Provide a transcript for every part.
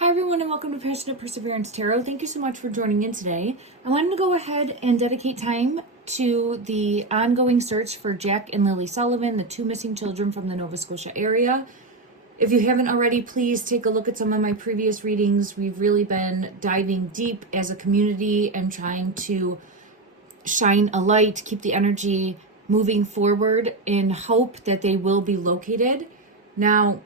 Hi everyone and welcome to Passionate Perseverance Tarot. Thank you so much for joining in today. I wanted to go ahead and dedicate time to the ongoing search for Jack and Lilly Sullivan, the two missing children from the Nova Scotia area. If you haven't already, please take a look at some of my previous readings. We've really been diving deep as a community and trying to shine a light, keep the energy moving forward in hope that they will be located. Now,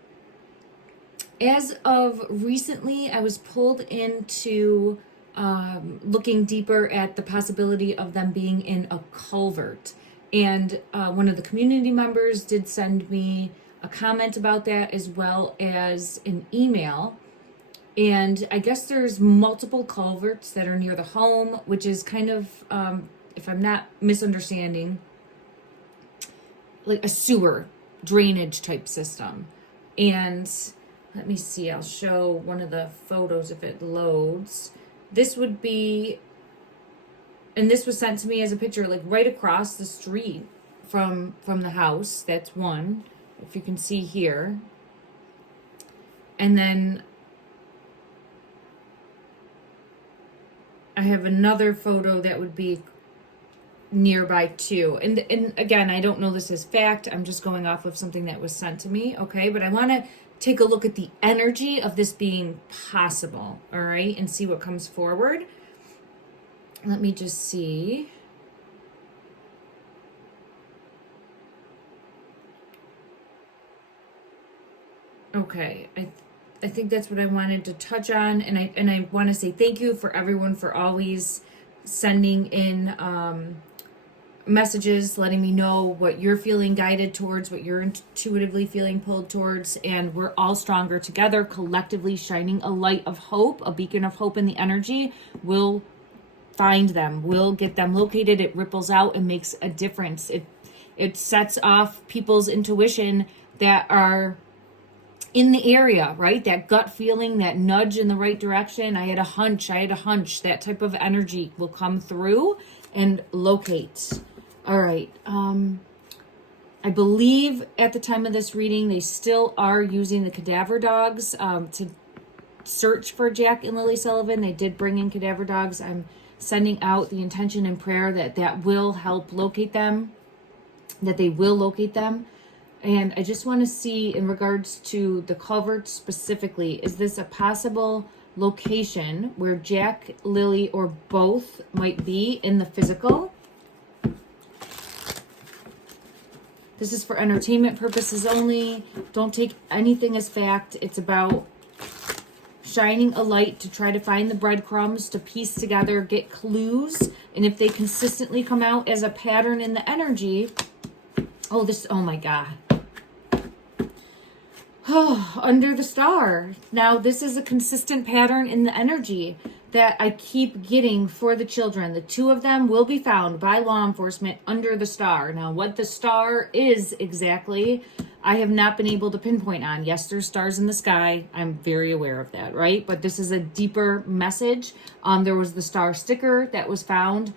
as of recently, I was pulled into looking deeper at the possibility of them being in a culvert. And one of the community members did send me a comment about that, as well as an email. And I guess there's multiple culverts that are near the home, which is kind of, if I'm not misunderstanding, like a sewer drainage type system. And let me see, I'll show one of the photos if it loads. This would be, and this was sent to me as a picture, like right across the street from the house. That's one, if you can see here. And then I have another photo that would be nearby too. And again, I don't know this as fact. I'm just going off of something that was sent to me, okay? But I want to take a look at the energy of this being possible, all right, and see what comes forward. Let me just see. Okay, I think that's what I wanted to touch on, and I want to say thank you for everyone for always sending in messages letting me know what you're feeling guided towards, what you're intuitively feeling pulled towards, and we're all stronger together, collectively shining a light of hope, a beacon of hope in the energy. We'll find them, we'll get them located. It ripples out and makes a difference. It sets off people's intuition that are in the area, right? That gut feeling, that nudge in the right direction. I had a hunch, that type of energy will come through and locate. All right. I believe at the time of this reading, they still are using the cadaver dogs to search for Jack and Lilly Sullivan. They did bring in cadaver dogs. I'm sending out the intention and prayer that will help locate them, that they will locate them. And I just want to see, in regards to the culvert specifically, is this a possible location where Jack, Lilly, or both might be in the physical? This is for entertainment purposes only. Don't take anything as fact. It's about shining a light to try to find the breadcrumbs, to piece together, get clues. And if they consistently come out as a pattern in the energy, oh my God. Oh, under the star. Now, this is a consistent pattern in the energy that I keep getting for the children. The two of them will be found by law enforcement under the star. Now, what the star is exactly, I have not been able to pinpoint on. Yes, there's stars in the sky. I'm very aware of that, right? But this is a deeper message. There was the star sticker that was found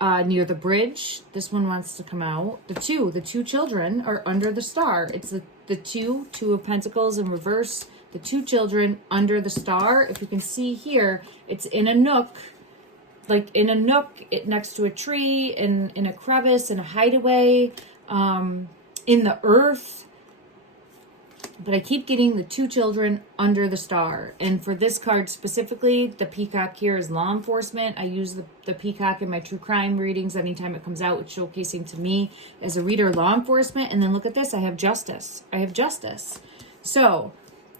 near the bridge. This one wants to come out. The two children are under the star. It's the two of pentacles in reverse. The two children under the star. If you can see here, it's in a nook, next to a tree, in a crevice, in a hideaway, in the earth. But I keep getting the two children under the star. And for this card specifically, the peacock here is law enforcement. I use the peacock in my true crime readings. Anytime it comes out, it's showcasing to me as a reader law enforcement. And then look at this, I have justice. So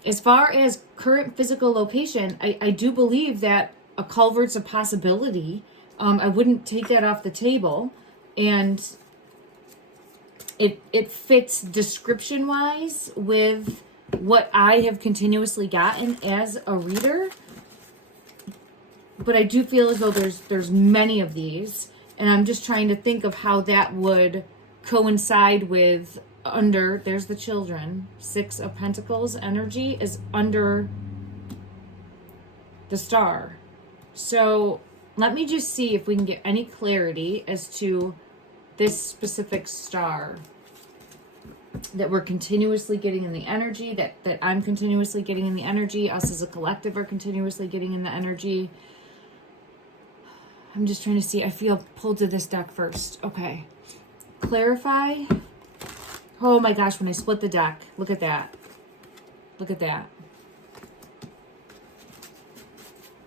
as far as current physical location, I do believe that a culvert's a possibility. I wouldn't take that off the table. And it fits description-wise with what I have continuously gotten as a reader. But I do feel as though there's many of these. And I'm just trying to think of how that would coincide with there's the children. 6 of Pentacles energy is under the star. So let me just see if we can get any clarity as to this specific star. that we're continuously getting in the energy, that I'm continuously getting in the energy, us as a collective are continuously getting in the energy. I'm just trying to see. I feel pulled to this deck first. Okay. Clarify. Oh my gosh, when I split the deck, look at that. Look at that.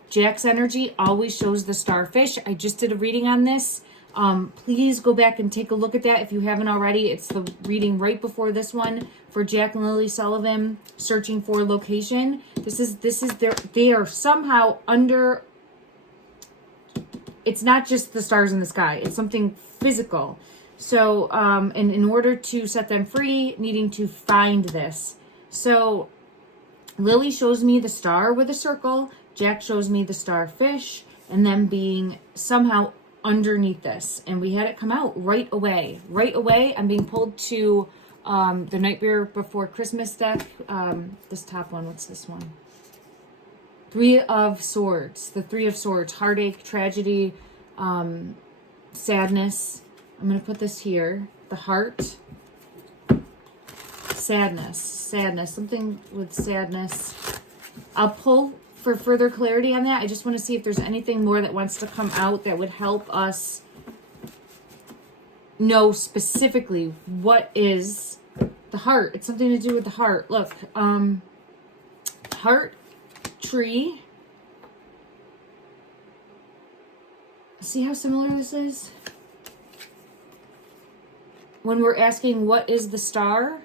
Jack's energy always shows the starfish. I just did a reading on this. Please go back and take a look at that if you haven't already. It's the reading right before this one for Jack and Lilly Sullivan searching for location. They are somehow under. It's not just the stars in the sky. It's something physical. So, and in order to set them free, needing to find this. So, Lily shows me the star with a circle. Jack shows me the starfish, and them being somehow underneath this. And we had it come out right away. Right away, I'm being pulled to the Nightmare Before Christmas deck. This top one, what's this one? Three of Swords. The Three of Swords. Heartache, tragedy, sadness. I'm going to put this here. The heart. Sadness. Sadness. Something with sadness. I'll pull for further clarity on that. I just want to see if there's anything more that wants to come out that would help us know specifically what is the heart. It's something to do with the heart. Look, heart, tree. See how similar this is? When we're asking what is the star,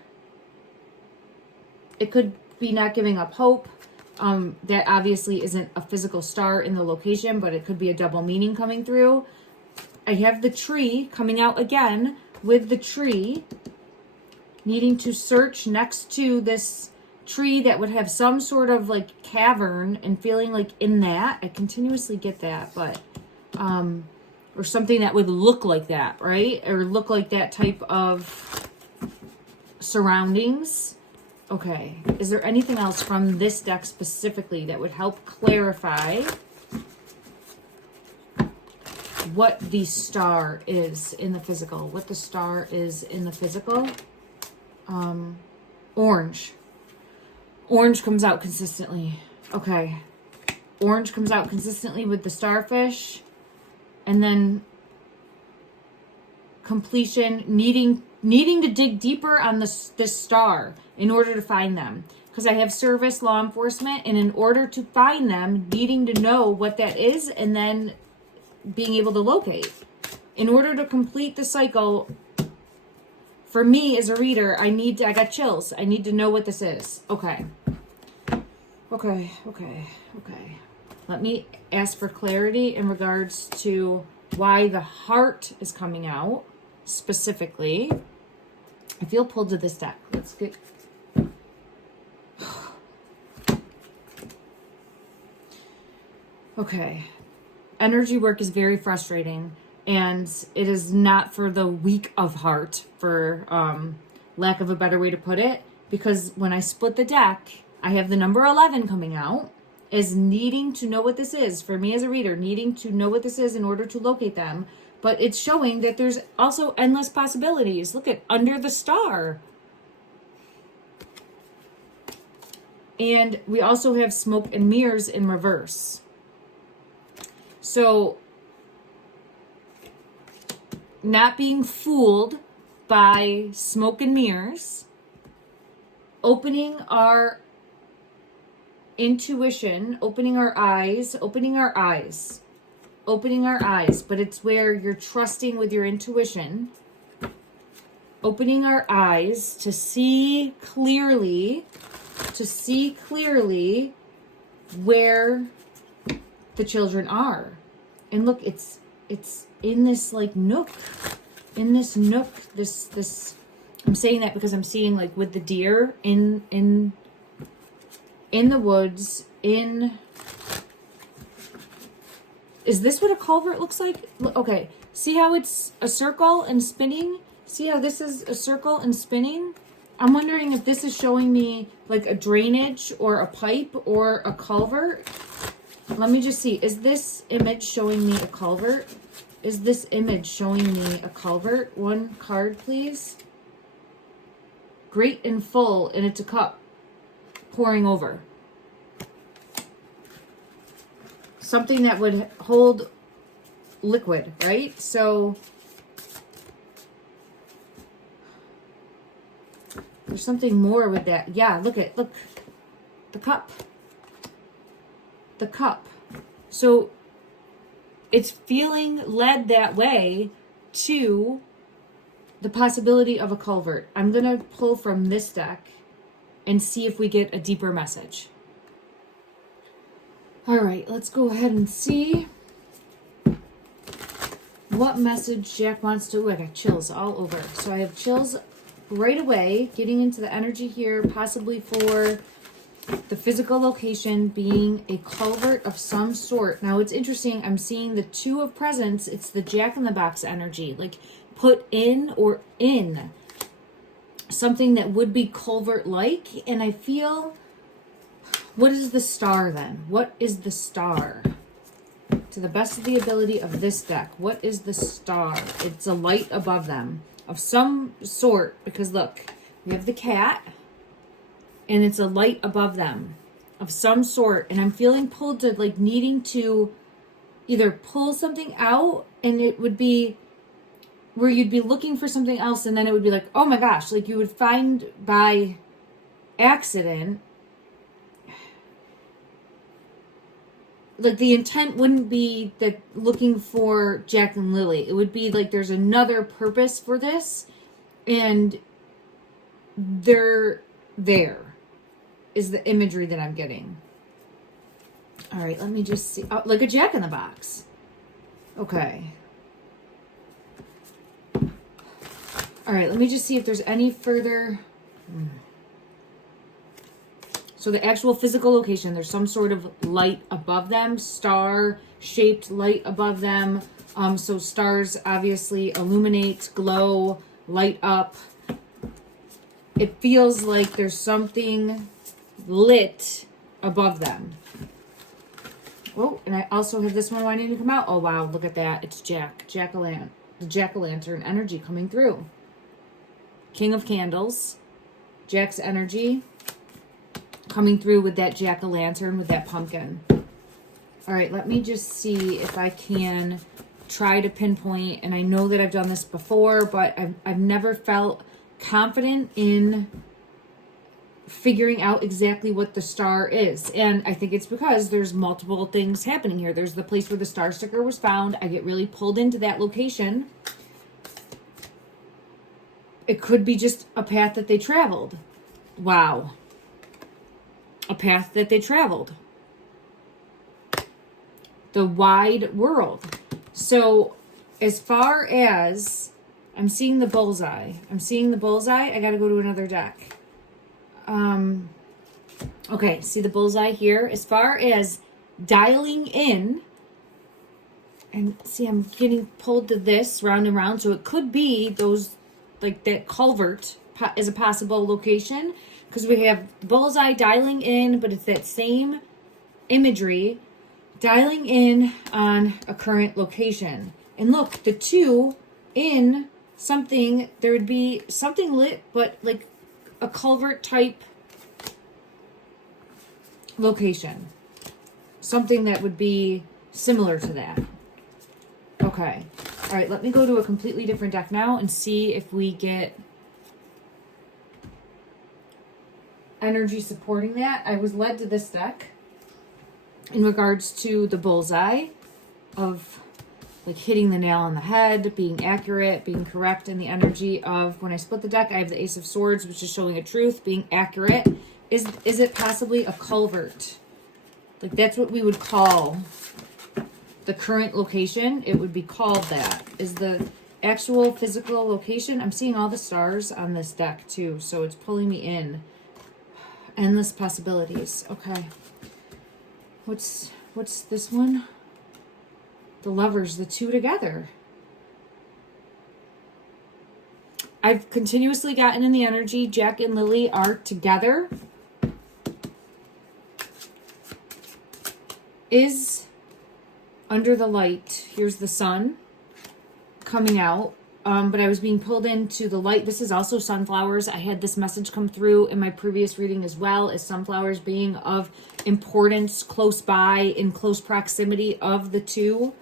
it could be not giving up hope. That obviously isn't a physical star in the location, but it could be a double meaning coming through. I have the tree coming out again with the tree, needing to search next to this tree that would have some sort of like cavern and feeling like in that. I continuously get that, but or something that would look like that, right? Or look like that type of surroundings. Okay, is there anything else from this deck specifically that would help clarify what the star is in the physical? What the star is in the physical? Orange. Orange comes out consistently. Okay. Orange comes out consistently with the starfish. And then completion, needing to dig deeper on this star in order to find them. Because I have service, law enforcement, and in order to find them, needing to know what that is and then being able to locate. In order to complete the cycle, for me as a reader, I got chills. I need to know what this is. Okay. Let me ask for clarity in regards to why the heart is coming out specifically. I feel pulled to this deck. Let's get... Okay. Energy work is very frustrating, and it is not for the weak of heart, for lack of a better way to put it, because when I split the deck, I have the number 11 coming out as needing to know what this is. For me as a reader, needing to know what this is in order to locate them. But it's showing that there's also endless possibilities. Look at under the star. And we also have smoke and mirrors in reverse. So, not being fooled by smoke and mirrors, opening our intuition, opening our eyes, but it's where you're trusting with your intuition, opening our eyes to see clearly where the children are. And look, it's in this like nook, this I'm saying that because I'm seeing like with the deer in the woods, is this what a culvert looks like? Okay, see how it's a circle and spinning? See how this is a circle and spinning? I'm wondering if this is showing me like a drainage or a pipe or a culvert. Let me just see. Is this image showing me a culvert? Is this image showing me a culvert? One card, please. great and full, and it's a cup pouring over. Something that would hold liquid, right? So there's something more with that. Yeah, look, the cup. The cup. So it's feeling led that way to the possibility of a culvert. I'm going to pull from this deck and see if we get a deeper message. All right, let's go ahead and see what message Jack wants to... Ooh, I got chills all over. So I have chills right away, getting into the energy here, possibly for the physical location being a culvert of some sort. Now, it's interesting. I'm seeing the Two of Presents. It's the Jack in the Box energy, like put in or in something that would be culvert-like. And I feel, what is the Star then? What is the Star? To the best of the ability of this deck, what is the Star? It's a light above them of some sort, because look, we have the cat, and it's a light above them of some sort. And I'm feeling pulled to like needing to either pull something out, and it would be where you'd be looking for something else, and then it would be like, oh my gosh, like you would find by accident. Like the intent wouldn't be that looking for Jack and Lily. It would be like there's another purpose for this, and they're there is the imagery that I'm getting. All right, let me just see. Oh, like a Jack in the Box. Okay. All right, let me just see if there's any further... So the actual physical location, there's some sort of light above them, star-shaped light above them. So stars obviously illuminate, glow, light up. It feels like there's something lit above them. Oh, and I also have this one wanting to come out. Oh, wow, look at that. It's the Jack-o'-lantern energy coming through. King of Candles, Jack's energy coming through with that jack-o'-lantern, with that pumpkin. All right, let me just see if I can try to pinpoint, and I know that I've done this before, but I've never felt confident in figuring out exactly what the star is. And I think it's because there's multiple things happening here. There's the place where the star sticker was found. I get really pulled into that location. It could be just a path that they traveled. Wow. A path that they traveled. The wide world. So as far as I'm seeing the bullseye. I got to go to another deck. Okay, see the bullseye here? As far as dialing in, and see, I'm getting pulled to this round and round, so it could be those, like that culvert is a possible location, because we have bullseye dialing in, but it's that same imagery dialing in on a current location. And look, the two in something, there would be something lit, but like a culvert type location. Something that would be similar to that. Okay. All right, let me go to a completely different deck now and see if we get energy supporting that. I was led to this deck in regards to the bullseye of like hitting the nail on the head, being accurate, being correct in the energy of, when I split the deck, I have the Ace of Swords, which is showing a truth, being accurate. Is it possibly a culvert? Like that's what we would call the current location. It would be called that. Is the actual physical location. I'm seeing all the stars on this deck too, so it's pulling me in. Endless possibilities. Okay. What's this one? The Lovers, the two together. I've continuously gotten in the energy. Jack and Lily are together. Is under the light. Here's the sun coming out. but I was being pulled into the light. This is also sunflowers. I had this message come through in my previous reading as well, as sunflowers being of importance close by, in close proximity of the two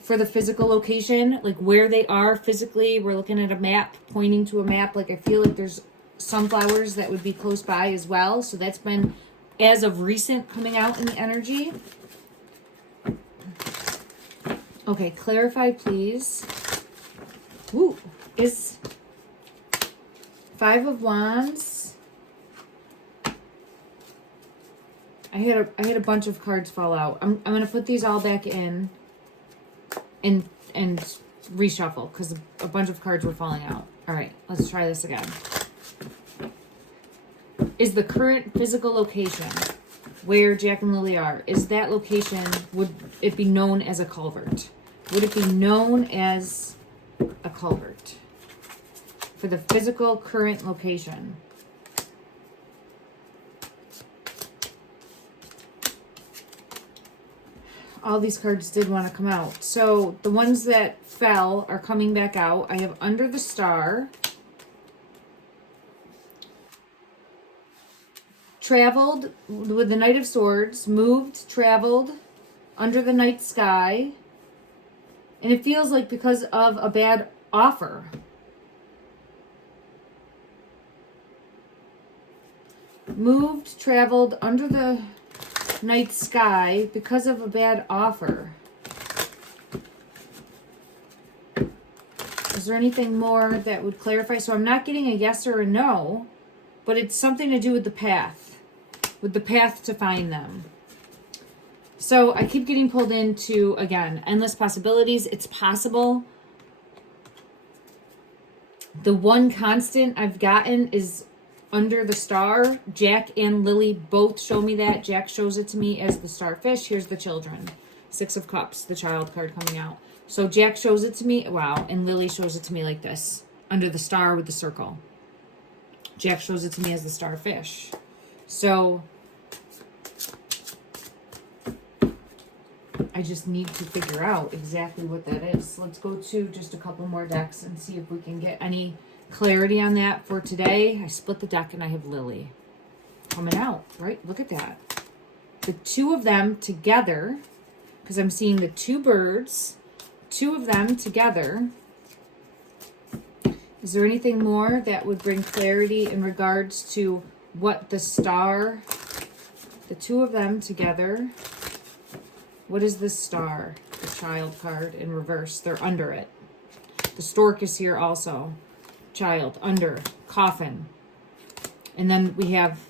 for the physical location, like where they are physically. We're looking at a map, pointing to a map. Like I feel like there's sunflowers that would be close by as well. So that's been, as of recent, coming out in the energy. Okay, clarify, please. Ooh, is Five of Wands. I had a bunch of cards fall out. I'm gonna put these all back in and reshuffle because a bunch of cards were falling out. All right, let's try this again. Is the current physical location where Jack and Lily are, is that location, would it be known as a culvert? Would it be known as a culvert for the physical current location? All these cards did want to come out. So the ones that fell are coming back out. I have Under the Star, Traveled with the Knight of Swords, Moved, Traveled, Under the Night Sky. And it feels like because of a bad offer. Moved, traveled, under the night sky because of a bad offer. Is there anything more that would clarify? So I'm not getting a yes or a no, but it's something to do with the path to find them. So I keep getting pulled into, again, endless possibilities. It's possible. The one constant I've gotten is Under the Star. Jack and Lily both show me that. Jack shows it to me as the starfish. Here's the children. Six of Cups, the child card coming out. So Jack shows it to me, wow, and Lily shows it to me like this. Under the star with the circle. Jack shows it to me as the starfish. So I just need to figure out exactly what that is. Let's go to just a couple more decks and see if we can get any clarity on that for today. I split the deck and I have Lily coming out, right? Look at that. The two of them together, because I'm seeing the two birds, two of them together. Is there anything more that would bring clarity in regards to what the star, the two of them together? What is the star? The child card in reverse. They're under it. The stork is here also. Child, under, coffin. And then we have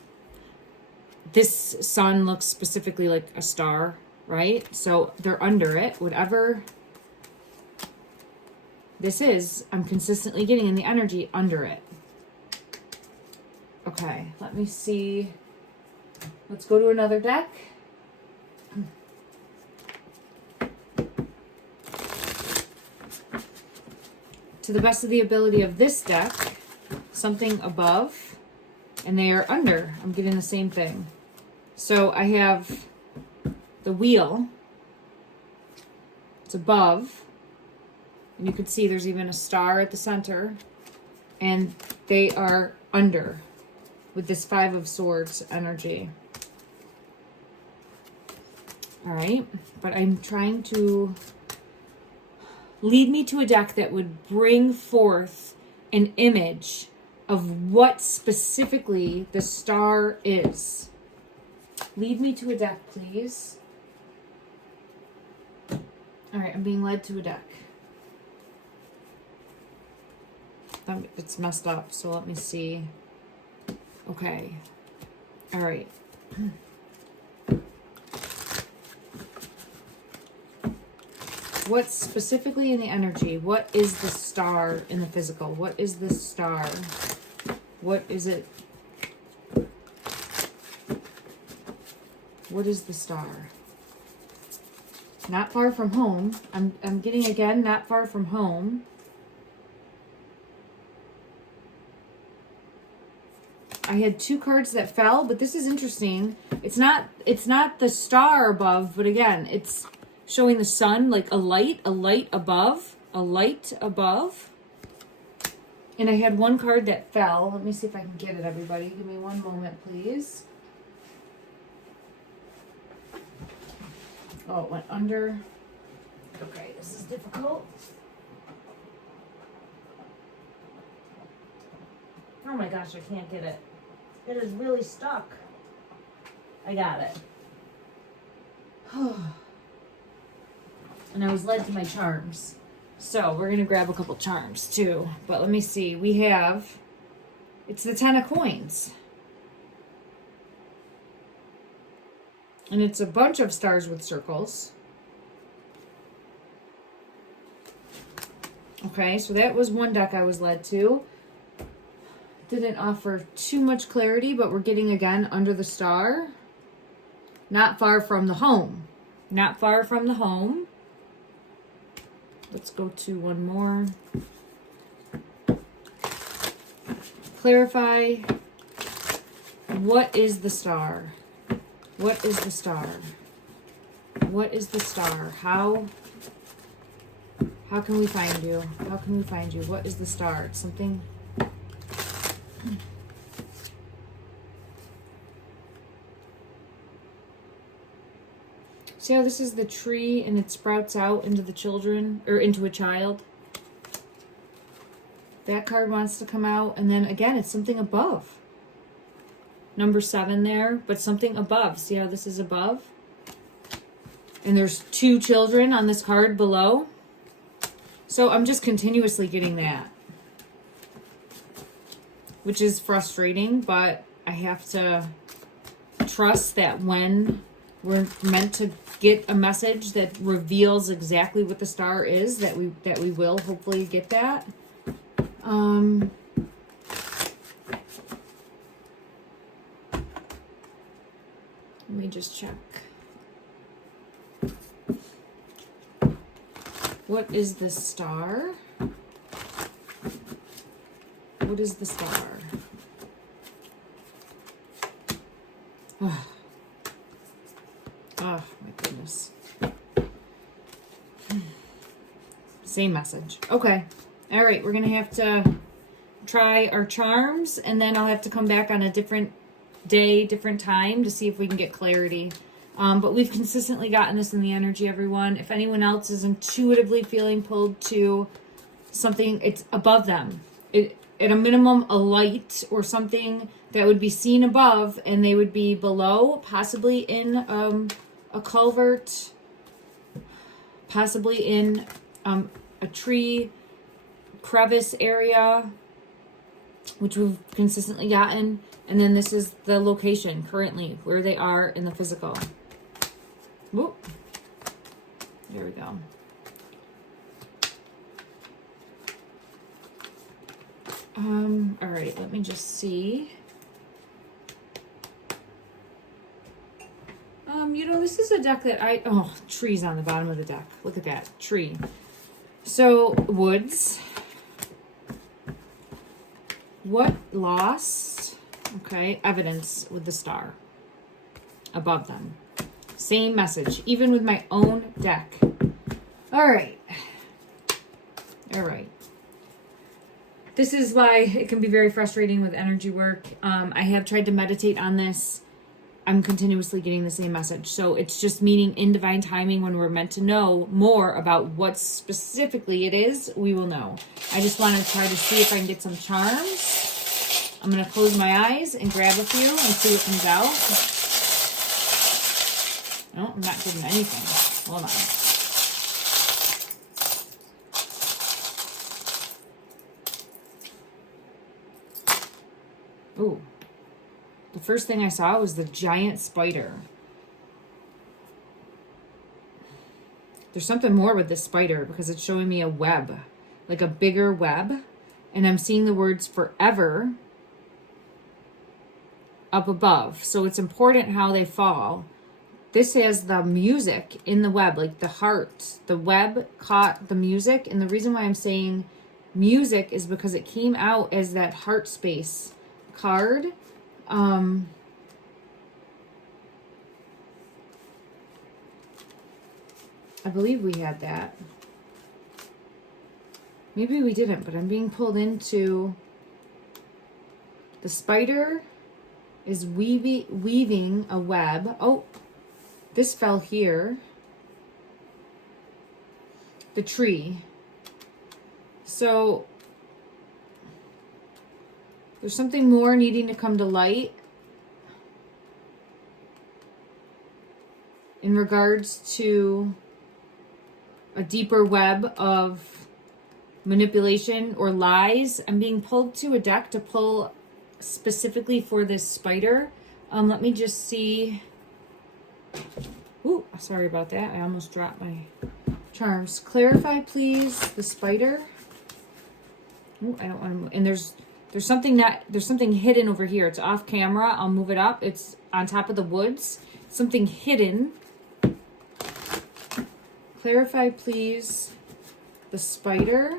this sun looks specifically like a star, right? So they're under it. Whatever this is, I'm consistently getting in the energy under it. Okay, let me see. Let's go to another deck. To the best of the ability of this deck, something above, and they are under. I'm getting the same thing. So I have the wheel. It's above. And you can see there's even a star at the center. And they are under with this Five of Swords energy. All right. But I'm trying to lead me to a deck that would bring forth an image of what specifically the star is. Lead me to a deck, please. All right, I'm being led to a deck. It's messed up, so let me see. Okay. All right. What's specifically in the energy? What is the star in the physical? What is the star? What is it? What is the star? Not far from home. I'm getting again, not far from home. I had two cards that fell, but this is interesting. It's not the star above, but again, it's showing the sun like a light above, a light above. And I had one card that fell. Let me see if I can get it, everybody. Give me one moment, please. Oh, it went under. Okay, this is difficult. Oh my gosh, I can't get it. It is really stuck. I got it. And I was led to my charms. So we're going to grab a couple charms too. But let me see. We have, it's the 10 of coins. And it's a bunch of stars with circles. Okay, so that was one deck I was led to. Didn't offer too much clarity, but we're getting again under the star. Not far from the home. Not far from the home. Let's go to one more. Clarify. What is the star? What is the star? What is the star? How can we find you? How can we find you? What is the star? It's something. See how this is the tree and it sprouts out into the children, or into a child? That card wants to come out, and then again, it's something above. Number 7 there, but something above. See how this is above? And there's 2 children on this card below. So I'm just continuously getting that. Which is frustrating, but I have to trust that when we're meant to get a message that reveals exactly what the star is, that we will hopefully get that. Let me just check. What is the star? What is the star? Oh, my goodness. Same message. Okay. All right. We're going to have to try our charms, and then I'll have to come back on a different day, different time to see if we can get clarity. But we've consistently gotten this in the energy, everyone. If anyone else is intuitively feeling pulled to something, it's above them. At a minimum, a light or something that would be seen above, and they would be below, possibly in a culvert, possibly in a tree crevice area, which we've consistently gotten. And then this is the location currently, where they are in the physical. Whoop. There we go. All right, let me just see. This is a deck that trees on the bottom of the deck. Look at that, tree. So, woods. What lost? Okay, evidence with the star above them. Same message, even with my own deck. All right. All right. This is why it can be very frustrating with energy work. I have tried to meditate on this. I'm continuously getting the same message. So it's just meaning in divine timing, when we're meant to know more about what specifically it is, we will know. I just want to try to see if I can get some charms. I'm going to close my eyes and grab a few and see what comes out. No, I'm not getting anything. Hold on. Ooh. The first thing I saw was the giant spider. There's something more with this spider because it's showing me a web, like a bigger web. And I'm seeing the words forever up above. So it's important how they fall. This has the music in the web, like the heart. The web caught the music. And the reason why I'm saying music is because it came out as that heart space card. I believe we had that. maybe we didn't, but I'm being pulled into the spider is weaving a web. Oh, this fell here. The tree. So there's something more needing to come to light in regards to a deeper web of manipulation or lies. I'm being pulled to a deck to pull specifically for this spider. Let me just see. Ooh, sorry about that. I almost dropped my charms. Clarify, please, the spider. Ooh, I don't want to move. And there's something hidden over here. It's off camera. I'll move it up. It's on top of the woods. Something hidden. Clarify, please, the spider.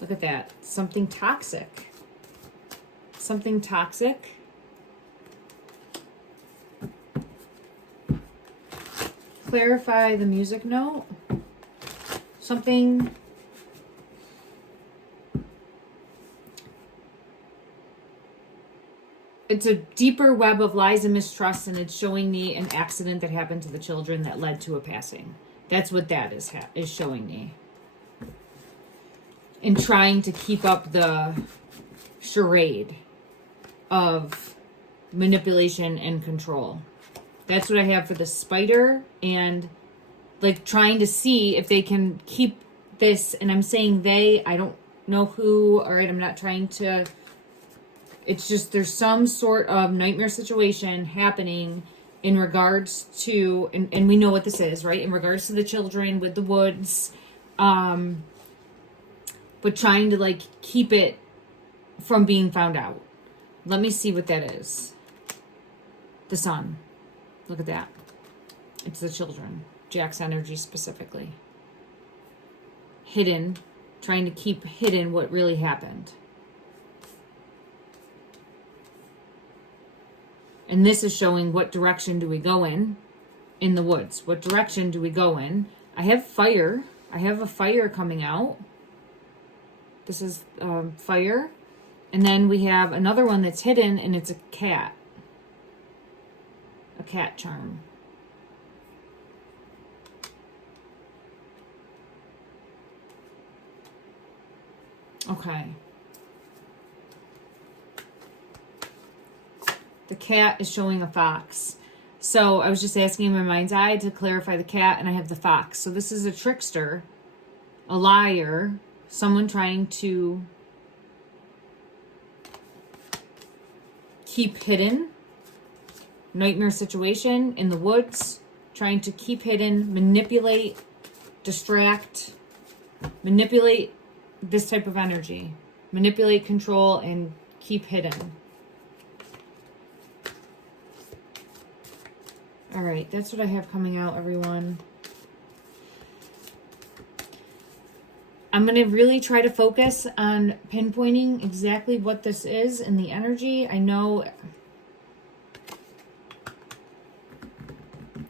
Look at that. Something toxic. Something toxic. Clarify the music note. Something. It's a deeper web of lies and mistrust, and it's showing me an accident that happened to the children that led to a passing. That's what that is showing me. And trying to keep up the charade of manipulation and control. That's what I have for the spider, and like trying to see if they can keep this, and I'm saying they, I don't know who, all right, I'm not trying to, it's just there's some sort of nightmare situation happening in regards to, and we know what this is, right? In regards to the children with the woods, but trying to like keep it from being found out. Let me see what that is. The sun. Look at that. It's the children. Jack's energy specifically. Hidden. Trying to keep hidden what really happened. And this is showing what direction do we go in the woods. What direction do we go in? I have fire. I have a fire coming out. This is fire. And then we have another one that's hidden, and it's a cat. A cat charm. Okay. The cat is showing a fox. So I was just asking in my mind's eye to clarify the cat, and I have the fox. So this is a trickster, a liar, someone trying to keep hidden. Nightmare situation in the woods, trying to keep hidden, manipulate, distract, manipulate this type of energy. Manipulate, control, and keep hidden. All right, that's what I have coming out, everyone. I'm going to really try to focus on pinpointing exactly what this is in the energy. I know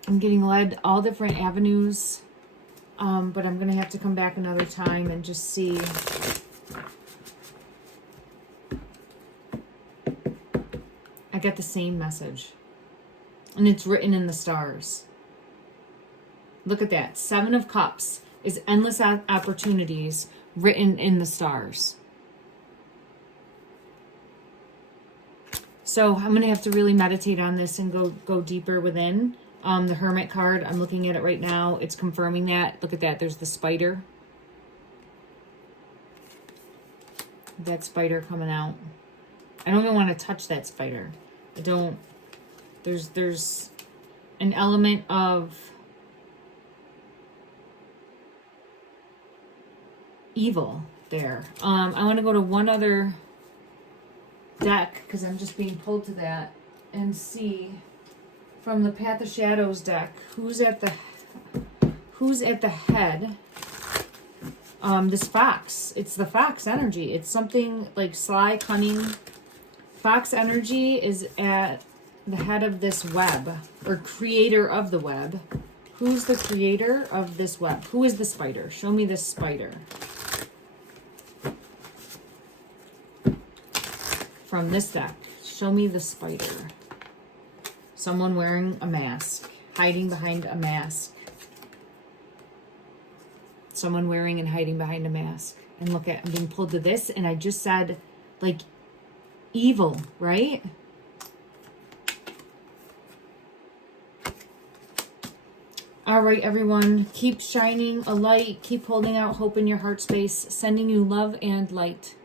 I'm getting led all different avenues, but I'm going to have to come back another time and just see. I got the same message. And it's written in the stars. Look at that. 7 of Cups is endless opportunities written in the stars. So I'm going to have to really meditate on this and go deeper within. The Hermit card, I'm looking at it right now. It's confirming that. Look at that. There's the spider. That spider coming out. I don't even want to touch that spider. I don't. There's an element of evil there. I want to go to one other deck because I'm just being pulled to that and see from the Path of Shadows deck who's at the head This fox. It's the fox energy. It's something like sly, cunning. Fox energy is at the head of this web, or creator of the web. Who's the creator of this web? Who is the spider? Show me this spider. From this deck, show me the spider. Someone wearing a mask, hiding behind a mask. Someone wearing and hiding behind a mask. And look at, I'm being pulled to this, and I just said, like, evil, right? All right, everyone, keep shining a light, keep holding out hope in your heart space, sending you love and light.